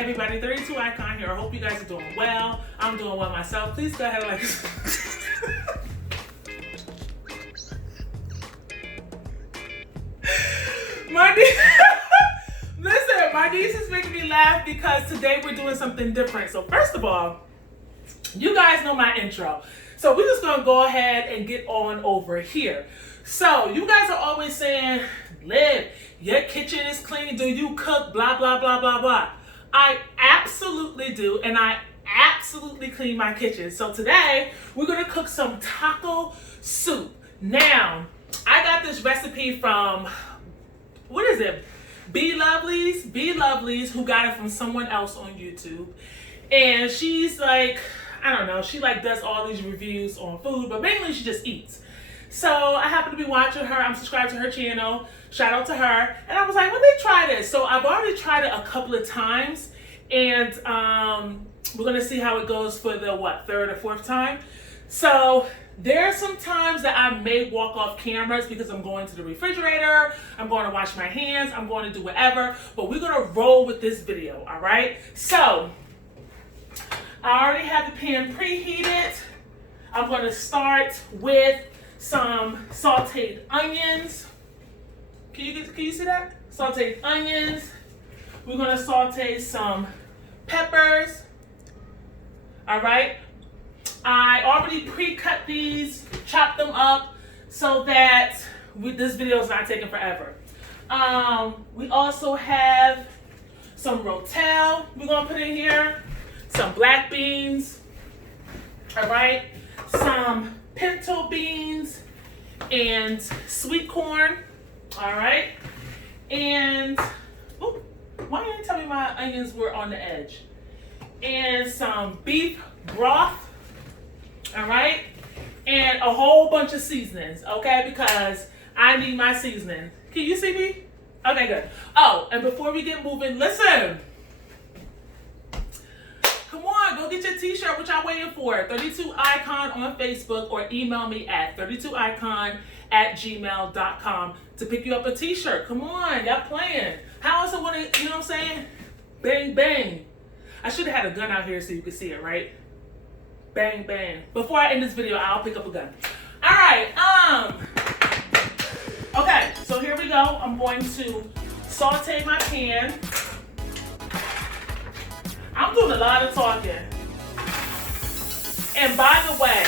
everybody? 32 Icon here. I hope you guys are doing well. I'm doing well myself. Please go ahead and like. Listen, my niece is making me laugh because today we're doing something different. So first of all, you guys know my intro. So we're just gonna go ahead and get on over here. So you guys are always saying, Liv, your kitchen is clean. Do you cook? Blah, blah, blah, blah, blah. I absolutely do. And I absolutely clean my kitchen. So today we're gonna cook some taco soup. Now, I got this recipe from, what is it? Bloveslife, who got it from someone else on YouTube. And she's like, I don't know, she like does all these reviews on food, but mainly she just eats. So I happen to be watching her. I'm subscribed to her channel. Shout out to her. And I was like, let me try this. So I've already tried it a couple of times. And we're going to see how it goes for the, third or fourth time. So there are some times that I may walk off cameras because I'm going to the refrigerator, I'm going to wash my hands, I'm going to do whatever, but we're going to roll with this video, all right? So I already have the pan preheated. I'm going to start with some sauteed onions. Can you see that? Sauteed onions. We're going to saute some peppers, all right? I already pre-cut these, chopped them up so that this video is not taking forever. We also have some rotel we're gonna put in here, some black beans, all right, some pinto beans and sweet corn, all right, and ooh, why didn't you tell me my onions were on the edge? And some beef broth. All right, and a whole bunch of seasonings, okay, because I need my seasoning. Can you see me? Okay, good. Oh, and before we get moving, listen. Come on, go get your t-shirt. What y'all waiting for? 32 Icon on Facebook, or email me at 32icon@gmail.com to pick you up a t-shirt. Come on, y'all playing. How else I want to, you know what I'm saying? Bang, bang. I should have had a gun out here so you could see it, right? Bang, bang. Before I end this video, I'll pick up a gun. All right, okay, so here we go. I'm going to saute my pan. I'm doing a lot of talking. And by the way,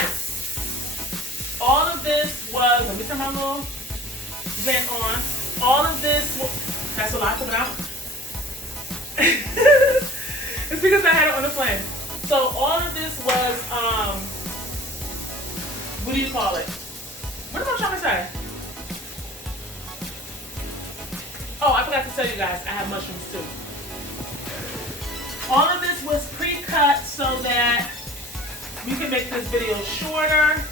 all of this was, let me turn my little vent on. All of this, that's a lot coming out. It's because I had it on the flame. So all of this was, what do you call it? What am I trying to say? Oh, I forgot to tell you guys, I have mushrooms too. All of this was pre-cut so that we can make this video shorter.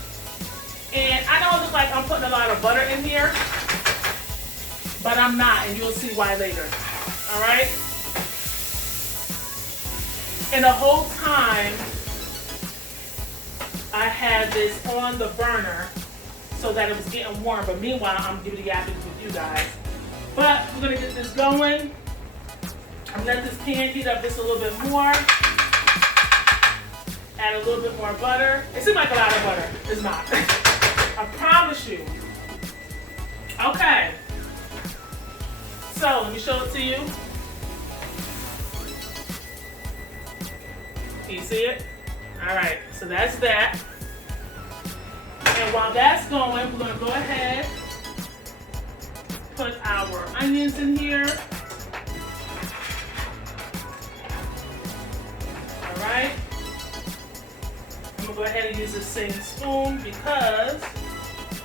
And I know it looks like I'm putting a lot of butter in here, but I'm not, and you'll see why later. All right? And the whole time, I had this on the burner so that it was getting warm. But meanwhile, I'm giving the yapping with you guys. But we're gonna get this going. I'm gonna let this pan heat up just a little bit more. Add a little bit more butter. It seems like a lot of butter. It's not. I promise you. Okay. So let me show it to you. Can you see it? All right, so that's that. And while that's going, we're gonna go ahead, put our onions in here. All right. I'm gonna go ahead and use the same spoon because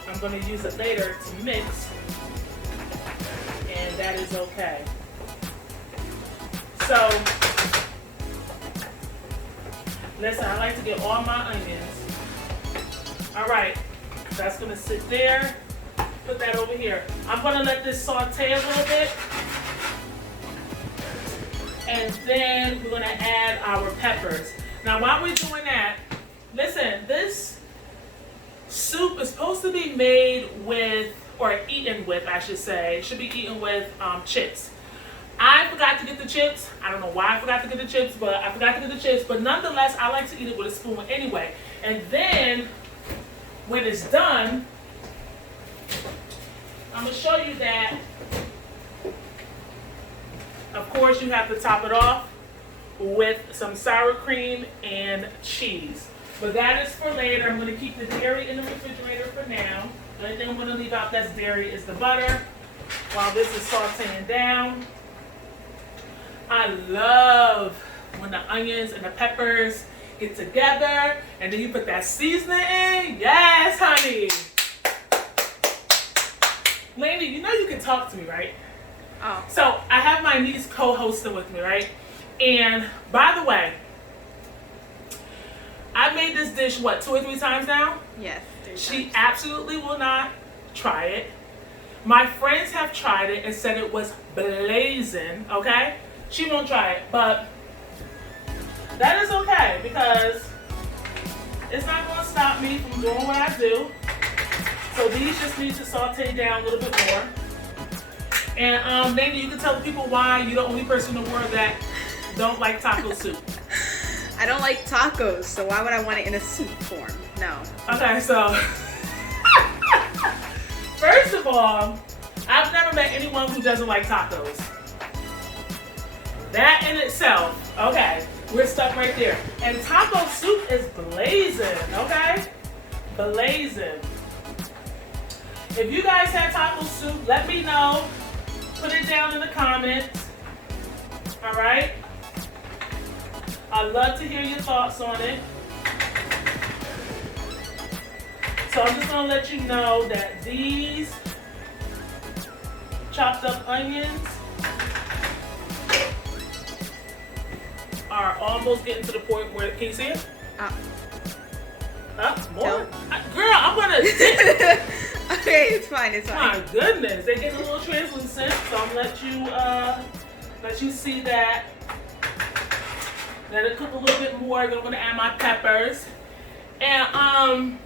I'm gonna use it later to mix, and that is okay. So, listen, I like to get all my onions. All right, that's gonna sit there. Put that over here. I'm gonna let this saute a little bit. And then we're gonna add our peppers. Now while we're doing that, listen, this soup is supposed to be made with, or eaten with, I should say, should be eaten with chips. I forgot to get the chips. I don't know why I forgot to get the chips, but I forgot to get the chips. But nonetheless, I like to eat it with a spoon anyway. And then, when it's done, I'm going to show you that, of course, you have to top it off with some sour cream and cheese. But that is for later. I'm going to keep the dairy in the refrigerator for now. The only thing I'm going to leave out that's dairy is the butter while this is sauteing down. I love when the onions and the peppers get together and then you put that seasoning in. Yes, honey. Lainey, you know you can talk to me, right? Oh. So I have my niece co-hosting with me, right? And by the way, I made this dish, what, 2 or 3 times now? Yes. She absolutely will not try it. My friends have tried it and said it was blazing, okay? She won't try it, but that is okay because it's not going to stop me from doing what I do. So these just need to saute down a little bit more. And maybe you can tell people why you're the only person in the world that don't like taco soup. I don't like tacos, so why would I want it in a soup form? No. Okay, so first of all, I've never met anyone who doesn't like tacos. That in itself, okay, we're stuck right there. And taco soup is blazing, okay? Blazing. If you guys have taco soup, let me know. Put it down in the comments. All right? I'd love to hear your thoughts on it. So I'm just gonna let you know that these chopped up onions are almost getting to the point where, can you see it? More? Girl, I'm gonna Okay, it's fine, it's fine. My goodness, they're getting a little translucent, so I'm gonna let you see that. Let it cook a little bit more. Then I'm gonna add my peppers. And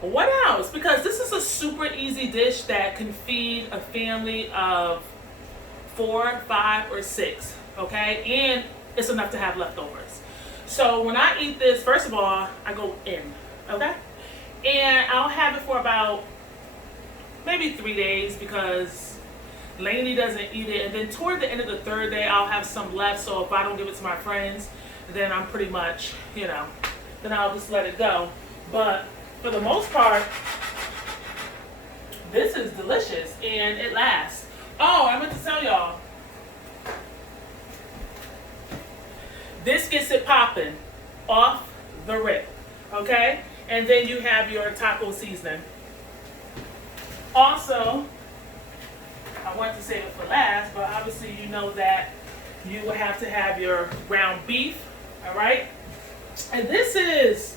what else? Because this is a super easy dish that can feed a family of 4, 5, or 6. Okay, and it's enough to have leftovers. So when I eat this, first of all, I go in. Okay, and I'll have it for about maybe 3 days because Lainey doesn't eat it, and then toward the end of the 3rd day I'll have some left, so if I don't give it to my friends, then I'm pretty much, you know, then I'll just let it go. But for the most part, this is delicious and it lasts. Oh, I meant to tell y'all, this gets it popping off the rip, okay? And then you have your taco seasoning. Also, I wanted to save it for last, but obviously you know that you will have to have your ground beef, all right? And this is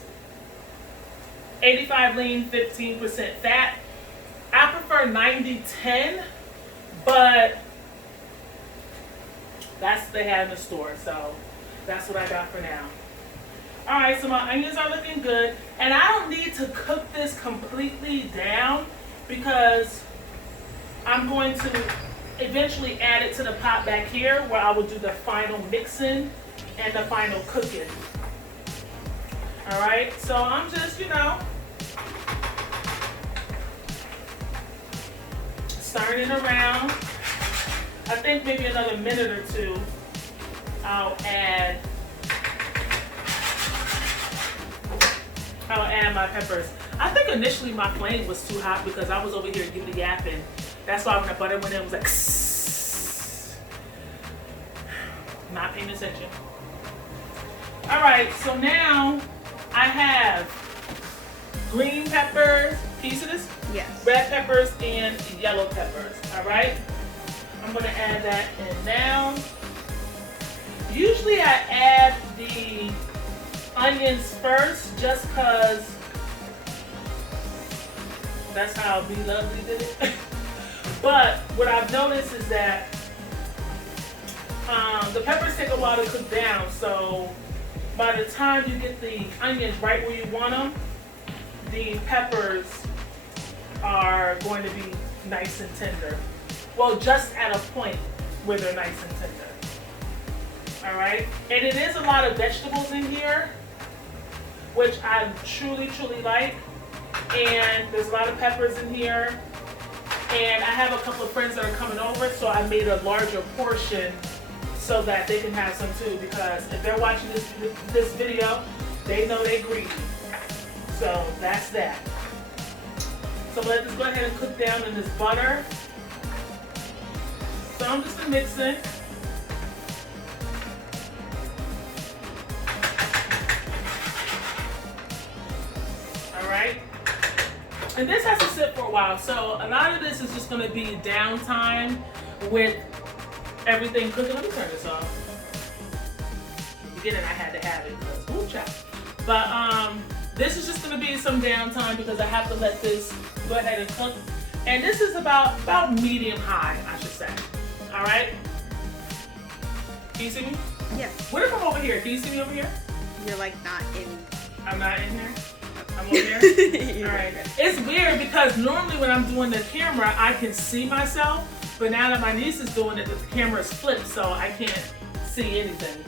85 lean, 15% fat. I prefer 90-10, but that's what they have in the store, so that's what I got for now. All right, so my onions are looking good, and I don't need to cook this completely down because I'm going to eventually add it to the pot back here where I will do the final mixing and the final cooking. All right, so I'm just, you know, stirring it around. I think maybe another minute or 2, I'll add my peppers. I think initially my flame was too hot because I was over here giving yapping. That's why when the butter went in, it was like, not paying attention. All right, so now I have green peppers. Can you see this? Yes. Red peppers and yellow peppers. All right. I'm gonna add that in now. Usually I add the onions first, just cause that's how Be Lovely did it. But what I've noticed is that the peppers take a while to cook down, so by the time you get the onions right where you want them, the peppers are going to be nice and tender. Well, just at a point where they're nice and tender. All right, and it is a lot of vegetables in here, which I truly, truly like. And there's a lot of peppers in here. And I have a couple of friends that are coming over, so I made a larger portion so that they can have some too, because if they're watching this video, they know they're greedy. So that's that. So let this go ahead and cook down in this butter. So I'm just mixing. All right. And this has to sit for a while. So a lot of this is just going to be downtime with everything cooking. Let me turn this off. In the beginning I had to have it because ooh, child. But this is just going to be some downtime because I have to let this go ahead and cook. And this is about medium high, I should say. All right. Can you see me? Yeah. What if I'm over here? Can you see me over here? You're like not in. I'm not in here? I'm over here? All right. It's weird because normally when I'm doing the camera, I can see myself. But now that my niece is doing it, the camera is flipped, so I can't see anything.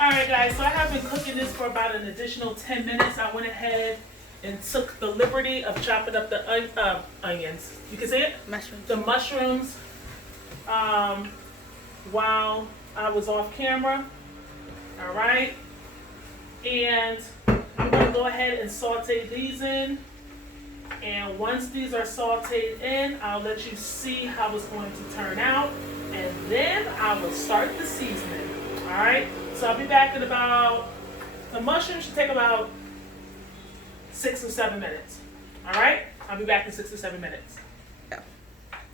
All right, guys. So I have been cooking this for about an additional 10 minutes. I went ahead and took the liberty of chopping up the onions. You can see it? Mushrooms. The mushrooms while I was off camera. All right. And I'm going to go ahead and saute these in. And once these are sauteed in, I'll let you see how it's going to turn out. And then I will start the seasoning. All right. So I'll be back in about, the mushrooms should take about 6 or 7 minutes. All right. I'll be back in 6 or 7 minutes. Yeah.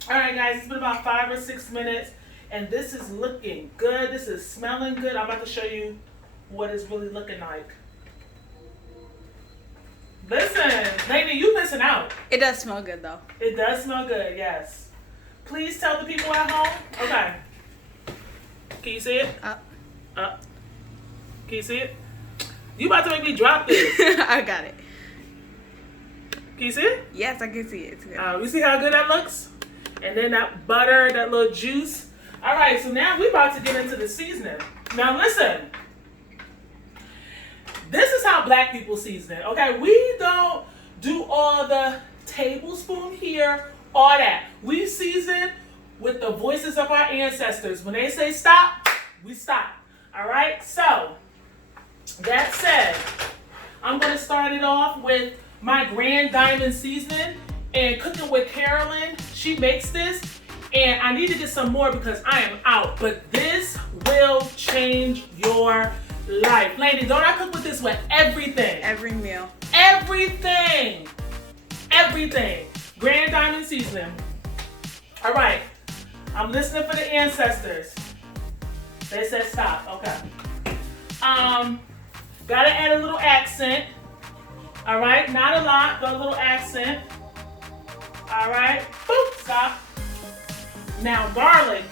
All right, guys. It's been about 5 or 6 minutes. And this is looking good. This is smelling good. I'm about to show you what it's really looking like. Listen, lady, you missing out. It does smell good though. It does smell good, yes. Please tell the people at home. Okay. Can you see it? Up. Up. Can you see it? You about to make me drop this. I got it. Can you see it? Yes, I can see it. It's good. You see how good that looks? And then that butter, that little juice. All right, so now we're about to get into the seasoning. Now listen. This is how black people season it, okay? We don't do all the tablespoon here, all that. We season with the voices of our ancestors. When they say stop, we stop, all right? So, that said, I'm gonna start it off with my Grand Diamond seasoning and Cooking with Carolyn. She makes this, and I need to get some more because I am out, but this will change your life. Lady, don't I cook with this with everything? Every meal. Everything. Everything. Grand Diamond seasoning. All right. I'm listening for the ancestors. They said stop. Okay. Gotta add a little accent. All right. Not a lot, but a little accent. All right. Boop. Stop. Now garlic.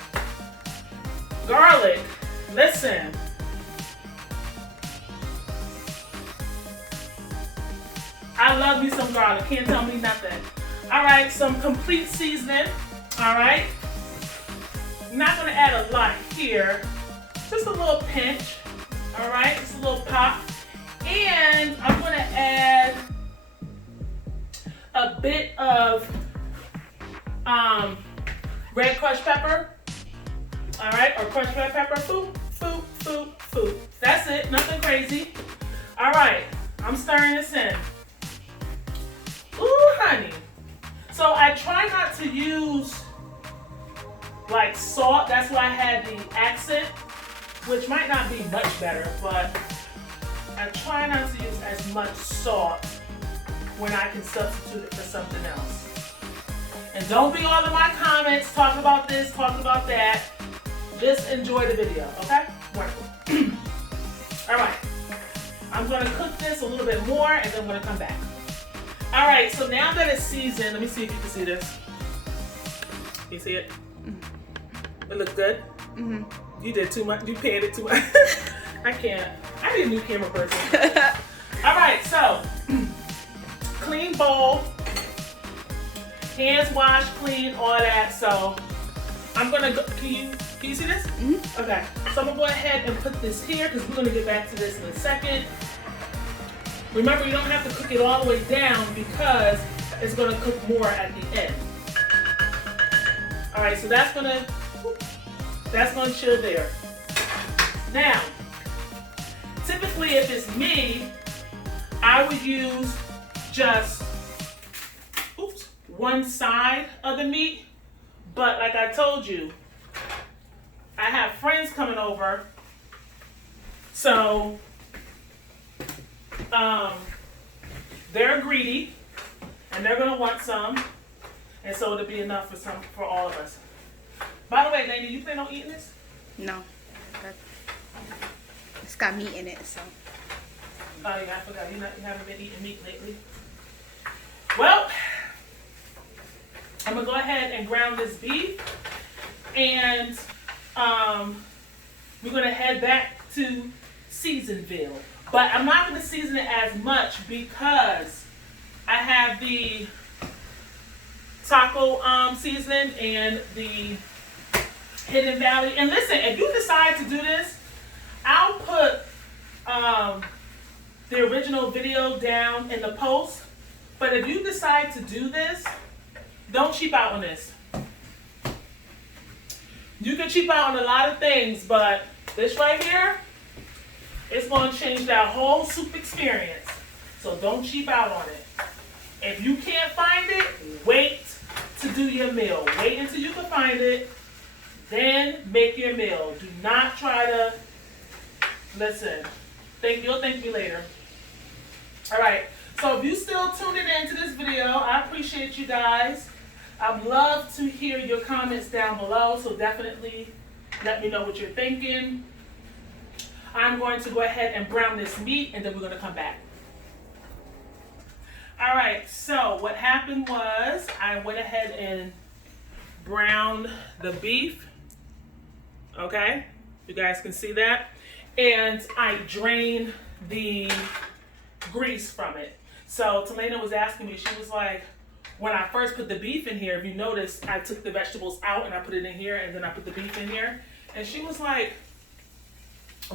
Garlic. Listen. I love me some garlic. Can't tell me nothing. All right, some complete seasoning. All right. Not gonna add a lot here. Just a little pinch. All right, just a little pop. And I'm gonna add a bit of red crushed pepper. All right, or crushed red pepper. Foop, foop, foop, foop. That's it. Nothing crazy. All right, I'm stirring this in. Ooh, honey. So I try not to use like salt. That's why I had the accent, which might not be much better, but I try not to use as much salt when I can substitute it for something else. And don't be all in my comments talking about this, talking about that. Just enjoy the video, okay? Wonderful. All right. I'm gonna cook this a little bit more and then I'm gonna come back. All right, so now that it's seasoned, let me see if you can see this. Can you see it? Mm-hmm. It looks good? Mm-hmm. You did too much. You panned it too much. I can't. I need a new camera person. All right, so clean bowl, hands washed, clean, all that. So I'm gonna go, can you see this? Mm-hmm. Okay, so I'm gonna go ahead and put this here because we're gonna get back to this in a second. Remember, you don't have to cook it all the way down because it's gonna cook more at the end. All right, so that's gonna chill there. Now, typically if it's me, I would use just one side of the meat, but like I told you, I have friends coming over, so they're greedy and they're gonna want some, and so it'll be enough for all of us. By the way, Lady, you plan on eating this? No, it's got meat in it, so. Oh yeah, I forgot. You haven't been eating meat lately. Well, I'm gonna go ahead and ground this beef, and we're gonna head back to Seasonville. But I'm not gonna season it as much because I have the taco seasoning and the Hidden Valley. And listen, if you decide to do this, I'll put the original video down in the post. But if you decide to do this, don't cheap out on this. You can cheap out on a lot of things, but this right here, it's going to change that whole soup experience. So don't cheap out on it. If you can't find it, wait to do your meal. Wait until you can find it, then make your meal. Do not try to, listen, you'll thank me later. All right, so if you still tuning in to this video, I appreciate you guys. I'd love to hear your comments down below, so definitely let me know what you're thinking. I'm going to go ahead and brown this meat, and then we're going to come back. All right, so what happened was I went ahead and browned the beef. Okay, you guys can see that. And I drained the grease from it. So Talena was asking me, she was like, when I first put the beef in here, if you notice, I took the vegetables out and I put it in here, and then I put the beef in here. And she was like,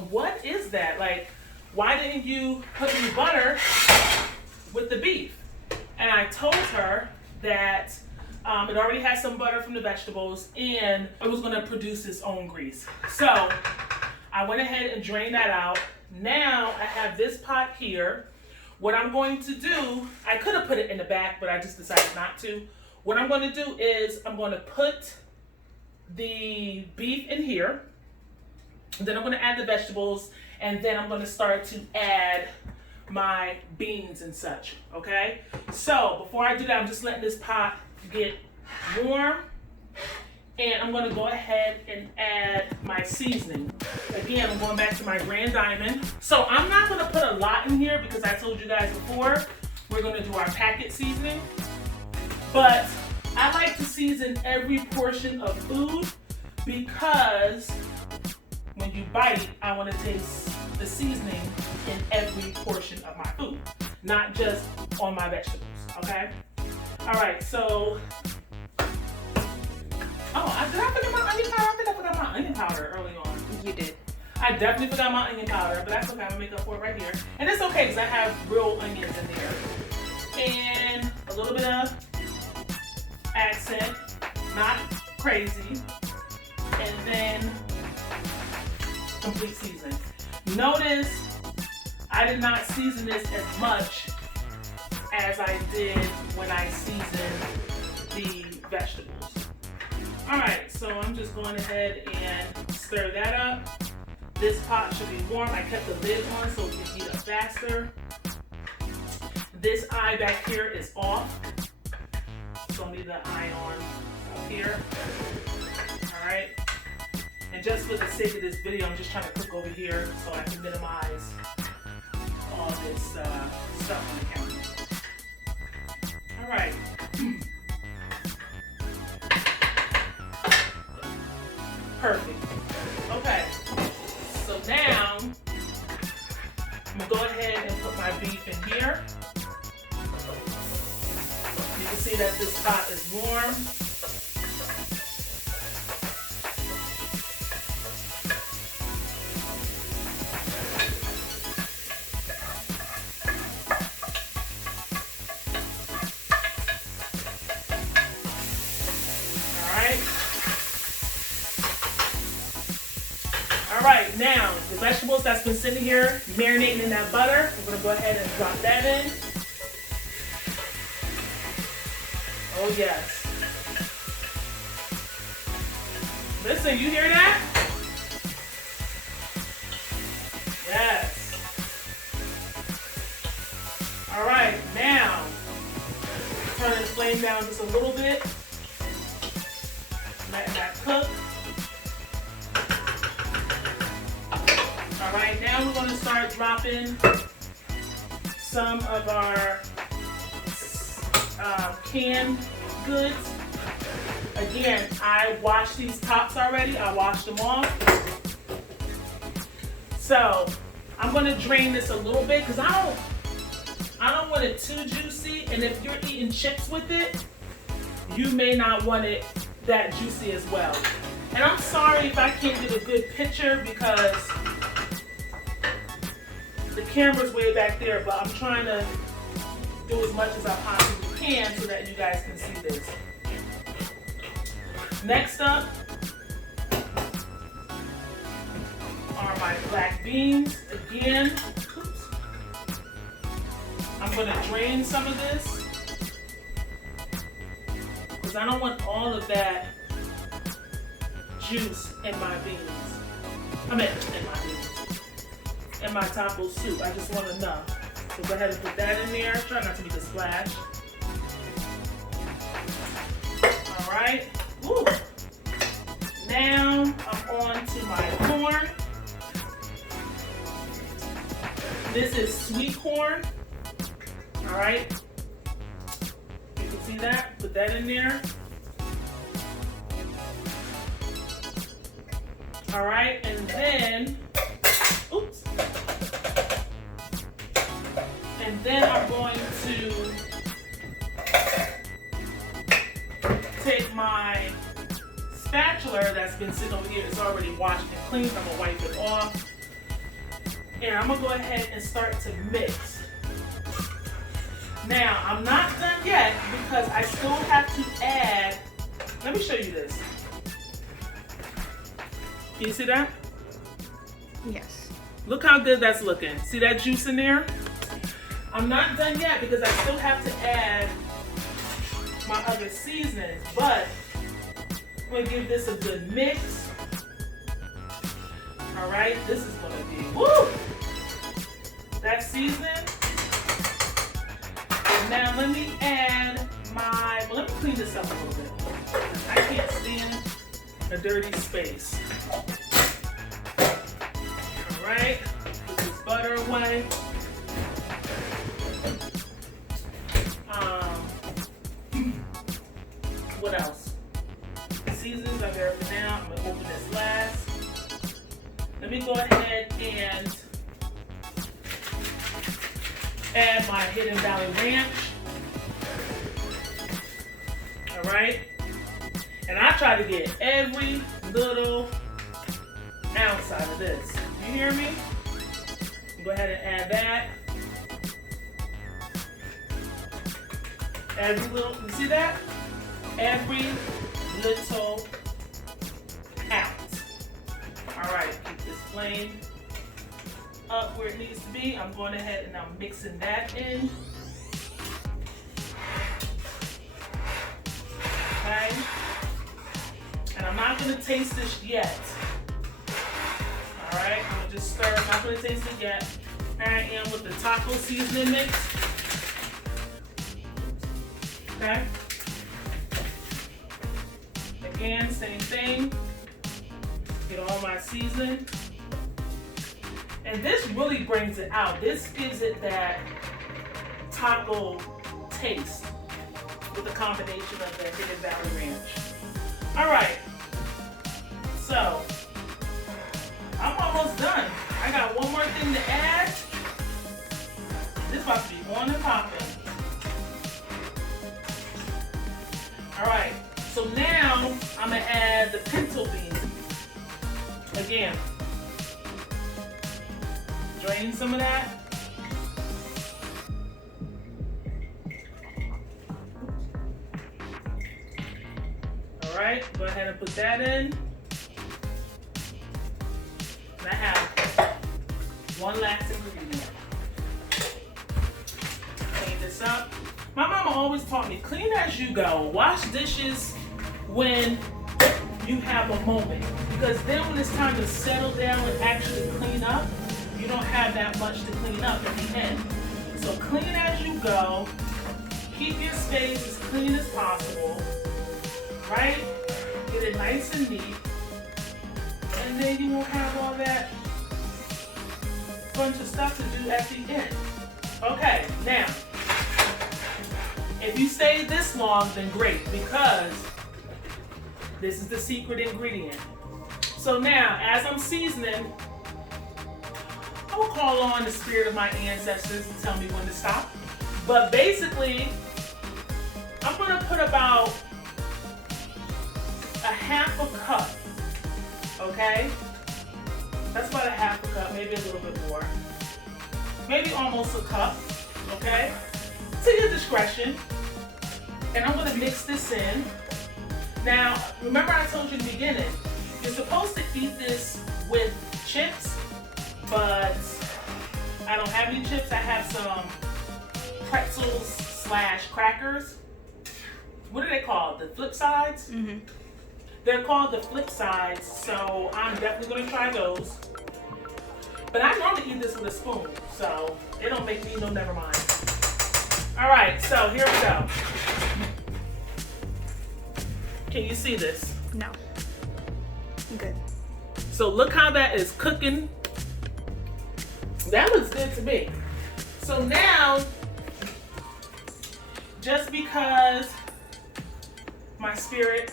what is that? Like, why didn't you put any butter with the beef? And I told her that it already had some butter from the vegetables and it was going to produce its own grease. So I went ahead and drained that out. Now I have this pot here. What I'm going to do, I could have put it in the back, but I just decided not to. What I'm going to do is I'm going to put the beef in here. Then I'm going to add the vegetables, and then I'm going to start to add my beans and such, okay? So before I do that, I'm just letting this pot get warm, and I'm going to go ahead and add my seasoning. Again, I'm going back to my Grand Diamond. So I'm not going to put a lot in here because I told you guys before, we're going to do our packet seasoning. But I like to season every portion of food because when you bite, I want to taste the seasoning in every portion of my food, not just on my vegetables, okay? All right, so, did I forget my onion powder? I think I forgot my onion powder early on. You did. I definitely forgot my onion powder, but that's okay, I'm gonna make up for it right here. And it's okay, because I have real onions in there. And a little bit of accent, not crazy. And then complete seasoning. Notice I did not season this as much as I did when I seasoned the vegetables. All right, so I'm just going ahead and stir that up. This pot should be warm. I kept the lid on so it can heat up faster. This eye back here is off, so I need the eye on up here. All right. And just for the sake of this video, I'm just trying to cook over here so I can minimize all this stuff on the camera. All right. Perfect. Okay. So now, I'm gonna go ahead and put my beef in here. You can see that this pot is warm. right, now the vegetables that's been sitting here marinating in that butter, I'm gonna go ahead and drop that in. Oh yes. Listen, you hear that? Yes. All right, now turn the flame down just a little bit. Let that cook. All right, now we're going to start dropping some of our canned goods. Again, I washed these tops already. I washed them off. So I'm going to drain this a little bit because I don't want it too juicy. And if you're eating chips with it, you may not want it that juicy as well. And I'm sorry if I can't get a good picture because the camera's way back there, but I'm trying to do as much as I possibly can so that you guys can see this. Next up are my black beans. Again, oops. I'm gonna drain some of this because I don't want all of that juice in my beans. I mean, in my beans. In my taco soup. I just want enough. So go ahead and put that in there. Try not to make a splash. All right. Woo. Now I'm on to my corn. This is sweet corn. All right. You can see that. Put that in there. All right, and then, oops. And then I'm going to take my spatula that's been sitting over here. It's already washed and cleaned. I'm gonna wipe it off. And I'm gonna go ahead and start to mix. Now, I'm not done yet because I still have to add, let me show you this. Can you see that? Yes. Look how good that's looking. See that juice in there? I'm not done yet because I still have to add my other seasonings, but I'm gonna give this a good mix. All right, this is gonna be, woo! That seasoning. And now let me add my, well, let me clean this up a little bit. I can't stand a dirty space. All right, put this butter away. What else? Seasonings are there for now. I'm gonna open this last. Let me go ahead and add my Hidden Valley Ranch. All right. And I try to get every little ounce out of this. You hear me? Go ahead and add that. Every little, you see that? Every little ounce. All right, keep this flame up where it needs to be. I'm going ahead and I'm mixing that in. Okay. And I'm not going to taste this yet. All right, I'm going to just stir. I'm not going to taste it yet. Here I am with the taco seasoning mix. Okay. Again, same thing. Get all my seasoning. And this really brings it out. This gives it that taco taste with the combination of the Hidden Valley Ranch. All right, so I'm almost done. I got one more thing to add. This is about to be on and popping. All right, so now I'm gonna add the pinto beans. Again, drain some of that. All right, go ahead and put that in. One last ingredient. Clean this up. My mama always taught me, clean as you go. Wash dishes when you have a moment. Because then when it's time to settle down and actually clean up, you don't have that much to clean up at the end. So clean as you go. Keep your space as clean as possible. Right? Get it nice and neat. And then you won't have all that bunch of stuff to do at the end. Okay, now, if you stayed this long, then great, because this is the secret ingredient. So now, as I'm seasoning, I will call on the spirit of my ancestors to tell me when to stop. But basically, I'm gonna put about a half a cup, okay? That's about a half a cup, maybe a little bit more. Maybe almost a cup, okay? To your discretion. And I'm gonna mix this in. Now, remember I told you in the beginning, you're supposed to eat this with chips, but I don't have any chips. I have some pretzels / crackers. What are they called? The flip sides? Mm-hmm. They're called the flip sides, so I'm definitely gonna try those. But I normally eat this with a spoon, so it don't make me no never mind. All right, so here we go. Can you see this? No. Good. So look how that is cooking. That looks good to me. So now, just because my spirit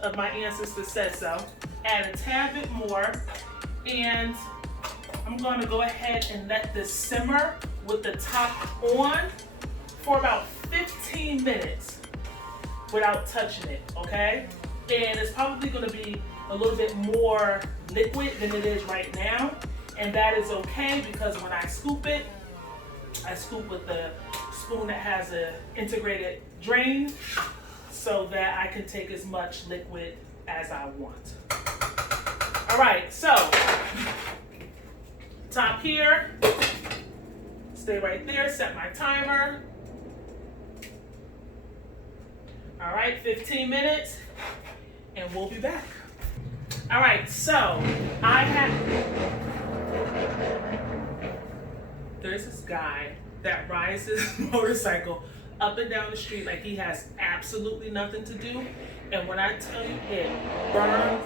of my ancestors said so, add a tad bit more, and I'm going to go ahead and let this simmer with the top on for about 15 minutes without touching it, okay? And it's probably going to be a little bit more liquid than it is right now, and that is okay because when I scoop it, I scoop with the spoon that has an integrated drain so that I can take as much liquid as I want. All right, so top here, stay right there, set my timer. All right, 15 minutes, and we'll be back. All right, so there's this guy that rides his motorcycle up and down the street like he has absolutely nothing to do. And when I tell you it burned,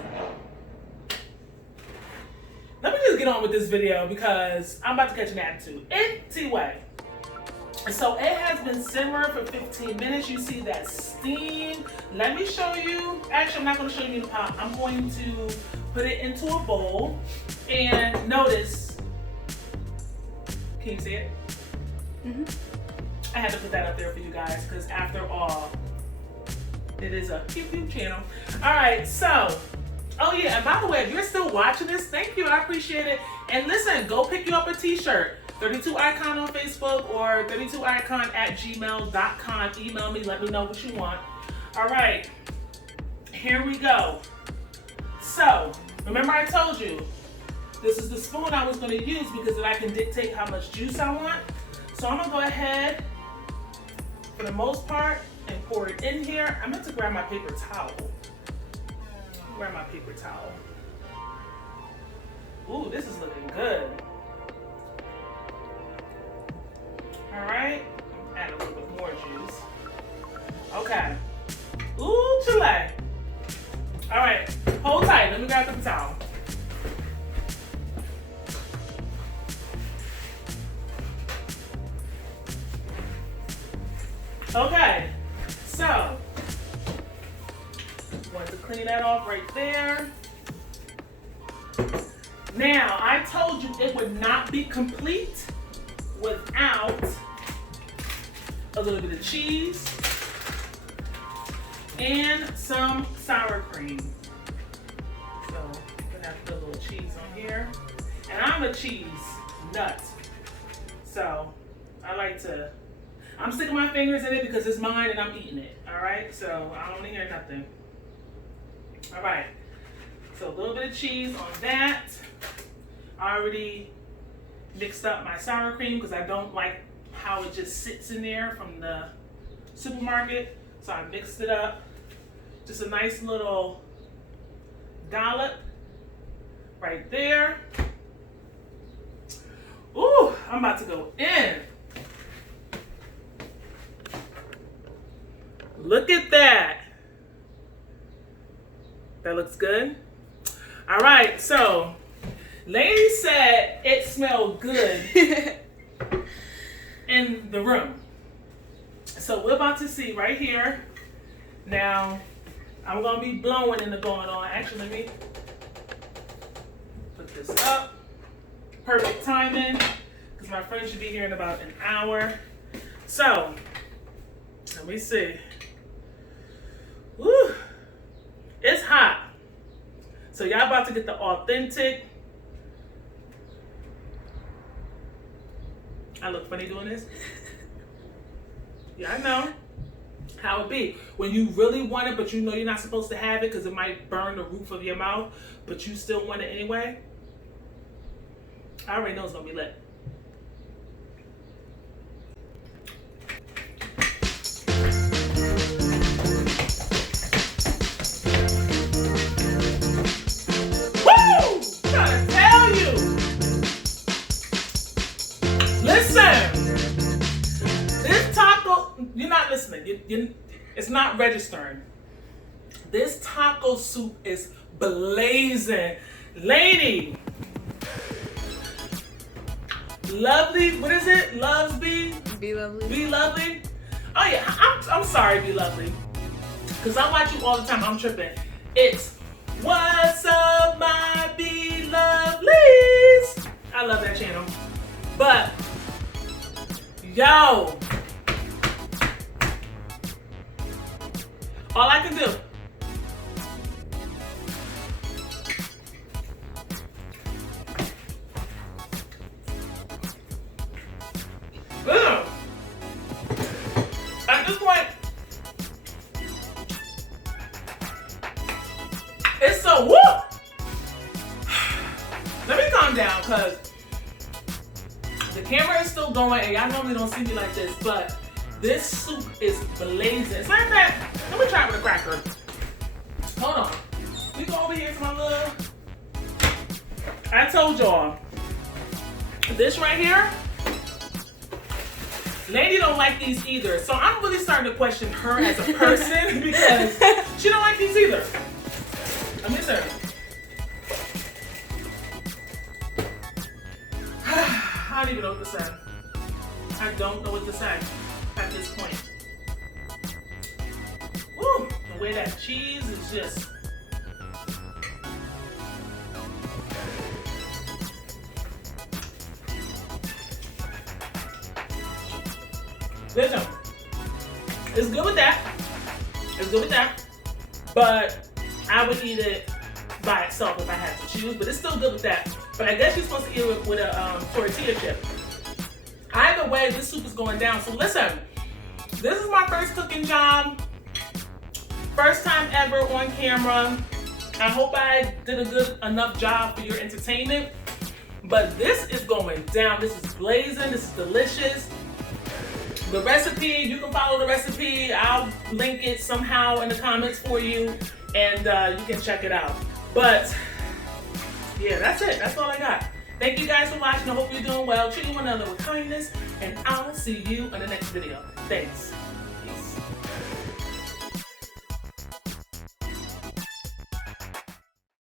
let me just get on with this video because I'm about to catch an attitude. Anyway, so it has been simmering for 15 minutes. You see that steam. Let me show you. Actually, I'm not going to show you in the pot. I'm going to put it into a bowl. And notice, can you see it? Mm-hmm. I had to put that up there for you guys because after all, it is a YouTube channel. All right, so, oh yeah, and by the way, if you're still watching this, thank you, I appreciate it. And listen, go pick you up a t-shirt. 32icon on Facebook or 32icon@gmail.com. Email me, let me know what you want. All right, here we go. So, remember I told you, this is the spoon I was gonna use because then I can dictate how much juice I want. So I'm gonna go ahead, for the most part, and pour it in here. I meant to grab my paper towel. Grab my paper towel. Ooh, this is looking good. All right, add a little bit more juice. Okay. Ooh, Chile. All right, hold tight. Let me grab the towel. Okay, so want to clean that off right there. Now, I told you it would not be complete without a little bit of cheese and some sour cream. So, I'm gonna have to put a little cheese on here. And I'm a cheese nut. So, I'm sticking my fingers in it because it's mine and I'm eating it. All right, so I don't want to hear nothing. All right, so a little bit of cheese on that. I already mixed up my sour cream because I don't like how it just sits in there from the supermarket. So I mixed it up. Just a nice little dollop right there. Ooh, I'm about to go in. Look at that. That looks good. All right, so lady said it smelled good in the room. So we're about to see right here. Now, I'm gonna be blowing in the going on. Actually, let me put this up. Perfect timing, because my friend should be here in about an hour. So, let me see. Woo, it's hot. So y'all about to get the authentic. I look funny doing this. Yeah, I know how it be. When you really want it, but you know you're not supposed to have it because it might burn the roof of your mouth, but you still want it anyway. I already know it's gonna be lit. Woo! I'm trying to tell you. Listen. This taco, you're not listening. It's not registering. This taco soup is blazing. Lady. Lovely, what is it? Loves Be? Be lovely. Be lovely? Oh yeah, I'm sorry, Be lovely. Because I watch you all the time, I'm tripping. It's What's Up My Be Lovelies. I love that channel. But, yo. All I can do. At this point, it's so woo! Let me calm down because the camera is still going and y'all normally don't see me like this, but this soup is blazing. It's like that. Let me try it with a cracker. Hold on. We go over here to my little. I told y'all. This right here. Lady don't like these either. So I'm really starting to question her as a person because she don't like these either. Let me see. I don't even know what to say. I don't know what to say at this point. Woo! The way that cheese is just. Listen, it's good with that. It's good with that. But I would eat it by itself if I had to choose. But it's still good with that. But I guess you're supposed to eat it with a tortilla chip. Either way, this soup is going down. So listen, this is my first cooking job. First time ever on camera. I hope I did a good enough job for your entertainment. But this is going down. This is blazing. This is delicious. The recipe, you can follow the recipe. I'll link it somehow in the comments for you, and you can check it out. But yeah, that's it. That's all I got. Thank you guys for watching. I hope you're doing well. Treat one another with kindness, and I'll see you in the next video. Thanks.